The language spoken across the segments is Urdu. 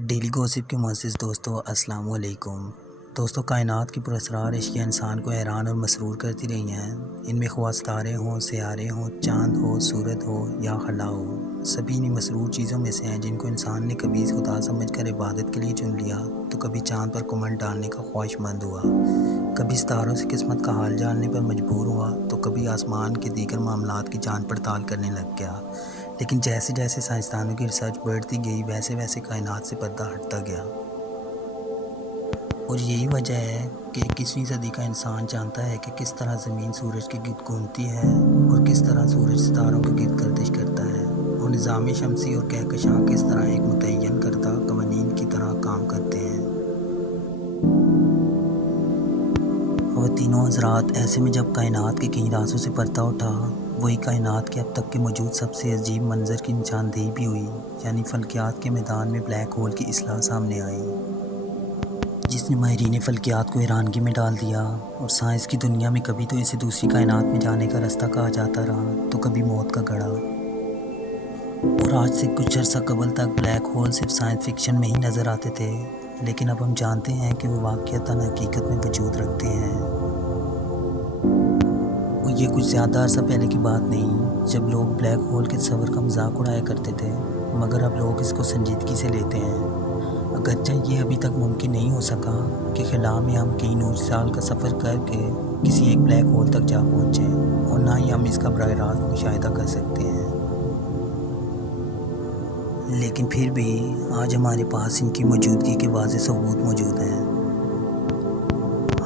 ڈیلی گوسپ کے معزز دوستو السلام علیکم۔ دوستو کائنات کی پراسرار اشیاء انسان کو حیران اور مسرور کرتی رہی ہیں۔ ان میں خواہ ستارے ہوں، سیارے ہوں، چاند ہو، سورج ہو یا خلا ہو، سبھی انہیں مسرور چیزوں میں سے ہیں جن کو انسان نے کبھی خدا سمجھ کر عبادت کے لیے چن لیا تو کبھی چاند پر کمنڈ ڈالنے کا خواہش مند ہوا، کبھی ستاروں سے قسمت کا حال جاننے پر مجبور ہوا تو کبھی آسمان کے دیگر معاملات کی جانچ پڑتال کرنے لگ گیا۔ لیکن جیسے جیسے سائنسدانوں کی ریسرچ بڑھتی گئی ویسے ویسے کائنات سے پردہ ہٹتا گیا، اور یہی وجہ ہے کہ 21ویں صدی کا انسان جانتا ہے کہ کس طرح زمین سورج کے گرد گھومتی ہے اور کس طرح سورج ستاروں کے گرد گردش کرتا ہے، اور نظام شمسی اور کہکشاں کس طرح ایک متعین کردہ قوانین کی طرح کام کرتے ہیں۔ خواتین و حضرات، ایسے میں جب کائنات کے کئی رازوں سے پردہ اٹھا، وہی کائنات کے اب تک کے موجود سب سے عجیب منظر کی نشاندہی بھی ہوئی، یعنی فلکیات کے میدان میں بلیک ہول کی اصطلاح سامنے آئی، جس نے ماہرین فلکیات کو حیرانگی میں ڈال دیا۔ اور سائنس کی دنیا میں کبھی تو اسے دوسری کائنات میں جانے کا رستہ کہا جاتا رہا تو کبھی موت کا گڑھا، اور آج سے کچھ عرصہ قبل تک بلیک ہول صرف سائنس فکشن میں ہی نظر آتے تھے، لیکن اب ہم جانتے ہیں کہ وہ واقعتاً حقیقت میں وجود رکھتے ہیں۔ اور یہ کچھ زیادہ عرصہ پہلے کی بات نہیں جب لوگ بلیک ہول کے تصور کا مذاق اڑایا کرتے تھے، مگر اب لوگ اس کو سنجیدگی سے لیتے ہیں۔ اگرچہ یہ ابھی تک ممکن نہیں ہو سکا کہ خلا میں ہم کئی نور سال کا سفر کر کے کسی ایک بلیک ہول تک جا پہنچیں، اور نہ ہی ہم اس کا براہ راست مشاہدہ کر سکتے ہیں، لیکن پھر بھی آج ہمارے پاس ان کی موجودگی کے واضح ثبوت موجود ہیں۔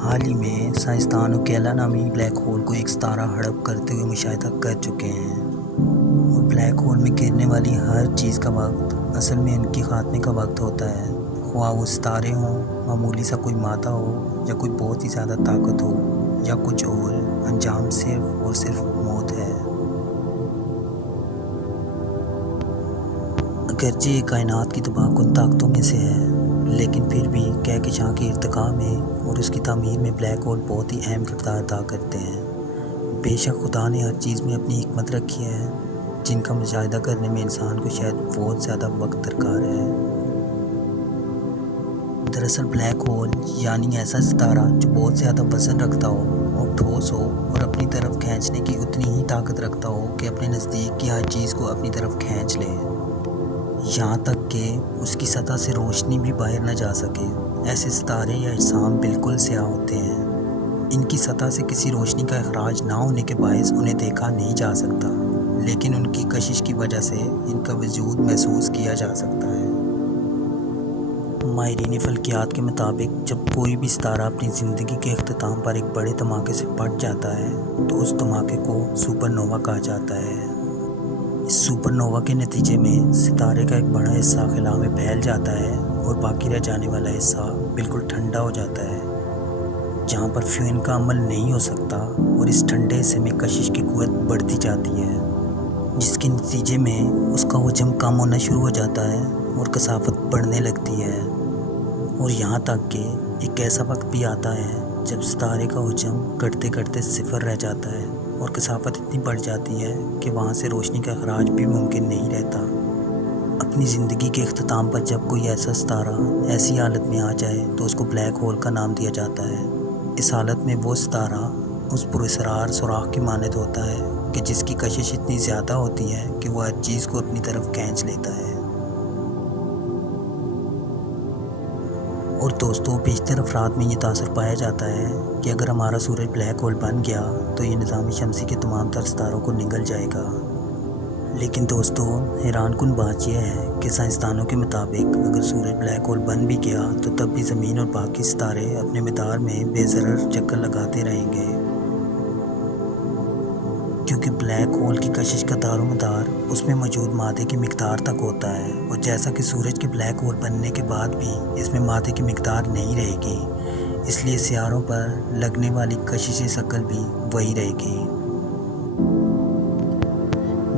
حال ہی میں سائنسدان اوکیلا نامی بلیک ہول کو ایک ستارہ ہڑپ کرتے ہوئے مشاہدہ کر چکے ہیں، اور بلیک ہول میں گرنے والی ہر چیز کا وقت اصل میں ان کی خاتمے کا وقت ہوتا ہے، خواہ وہ ستارے ہوں، معمولی سا کوئی مادہ ہو، یا کوئی بہت ہی زیادہ طاقت ہو، یا کچھ اور، انجام صرف اور صرف موت ہے۔ اگرچہ یہ کائنات کی تباہ کن طاقتوں میں سے ہے، لیکن پھر بھی کہکشاں کے ارتقاء میں اور اس کی تعمیر میں بلیک ہول بہت ہی اہم کردار ادا کرتے ہیں۔ بے شک خدا نے ہر چیز میں اپنی حکمت رکھی ہے، جن کا مشاہدہ کرنے میں انسان کو شاید بہت زیادہ وقت درکار ہے۔ دراصل بلیک ہول یعنی ایسا ستارہ جو بہت زیادہ وزن رکھتا ہو اور ٹھوس ہو اور اپنی طرف کھینچنے کی اتنی ہی طاقت رکھتا ہو کہ اپنے نزدیک کی ہر چیز کو اپنی طرف کھینچ لے، یہاں تک کہ اس کی سطح سے روشنی بھی باہر نہ جا سکے۔ ایسے ستارے یا اجسام بالکل سیاہ ہوتے ہیں، ان کی سطح سے کسی روشنی کا اخراج نہ ہونے کے باعث انہیں دیکھا نہیں جا سکتا، لیکن ان کی کشش کی وجہ سے ان کا وجود محسوس کیا جا سکتا ہے۔ ماہرین فلکیات کے مطابق جب کوئی بھی ستارہ اپنی زندگی کے اختتام پر ایک بڑے دھماکے سے پھٹ جاتا ہے تو اس دھماکے کو سپر نووا کہا جاتا ہے۔ اس سپر نووا کے نتیجے میں ستارے کا ایک بڑا حصہ خلا میں پھیل جاتا ہے اور باقی رہ جانے والا حصہ بالکل ٹھنڈا ہو جاتا ہے، جہاں پر فیون کا عمل نہیں ہو سکتا، اور اس ٹھنڈے حصے میں کشش کی قوت بڑھتی جاتی ہے، جس کے نتیجے میں اس کا حجم کم ہونا شروع ہو جاتا ہے اور کثافت بڑھنے لگتی ہے، اور یہاں تک کہ ایک ایسا وقت بھی آتا ہے جب ستارے کا حجم گھٹتے گھٹتے صفر رہ جاتا ہے اور کثافت اتنی بڑھ جاتی ہے کہ وہاں سے روشنی کا اخراج بھی ممکن نہیں رہتا۔ اپنی زندگی کے اختتام پر جب کوئی ایسا ستارہ ایسی حالت میں آ جائے تو اس کو بلیک ہول کا نام دیا جاتا ہے۔ اس حالت میں وہ ستارہ اس پراسرار سوراخ کی مانند ہوتا ہے کہ جس کی کشش اتنی زیادہ ہوتی ہے کہ وہ ہر چیز کو اپنی طرف کھینچ لیتا ہے۔ اور دوستوں، بیشتر افراد میں یہ تاثر پایا جاتا ہے کہ اگر ہمارا سورج بلیک ہول بن گیا تو یہ نظام شمسی کے تمام تر ستاروں کو نگل جائے گا۔ لیکن دوستو، حیران کن بات یہ ہے کہ سائنسدانوں کے مطابق اگر سورج بلیک ہول بن بھی گیا تو تب بھی زمین اور باقی ستارے اپنے مدار میں بے ضرر چکر لگاتے رہیں گے، کیونکہ بلیک ہول کی کشش کا دار و مدار اس میں موجود مادے کی مقدار تک ہوتا ہے، اور جیسا کہ سورج کے بلیک ہول بننے کے بعد بھی اس میں مادے کی مقدار نہیں رہے گی، اس لیے سیاروں پر لگنے والی کشش ثقل بھی وہی رہے گی۔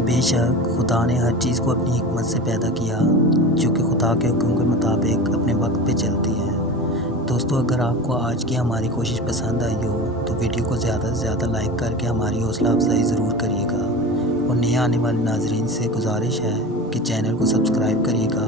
بے شک خدا نے ہر چیز کو اپنی حکمت سے پیدا کیا، جو کہ خدا کے حکم کے مطابق اپنے وقت پہ چلتی ہے۔ دوستو، اگر آپ کو آج کی ہماری کوشش پسند آئی ہو تو ویڈیو کو زیادہ سے زیادہ لائک کر کے ہماری حوصلہ افزائی ضرور کریے گا، اور نئے آنے والے ناظرین سے گزارش ہے کہ چینل کو سبسکرائب کریے گا